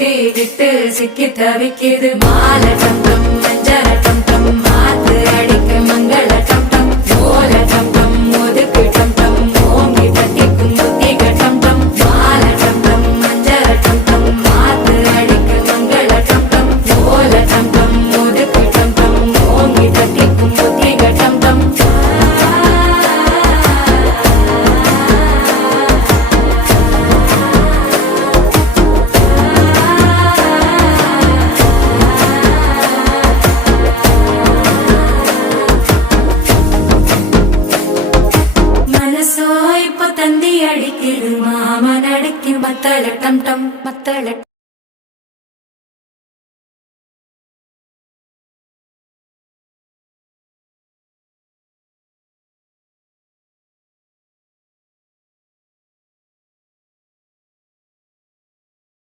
முட்டி விட்டு சிக்கி தவிக்குது மாலை டம் டம் மஞ்சள டம் டம் மாத்து அடிக்க மங்கள டம் டம் ஓல டம் டம் ஒதுக்கு டம் டம் ஓங்கி தட்டிக்கும் புத்திக டம் டம் மாலை டம் டம் மஞ்சள டம் டம் மாத்து அடிக்க மங்கள டம் டம் ஓல டம் டம் ஒதுக்கு டம் டம் ஓங்கி தட்டிக்கும் புத்திக டம் டம் மனசோ இப்ப தந்தி அடிக்குது மாமன் அடிக்கு மத்தள டம் டம் மத்தள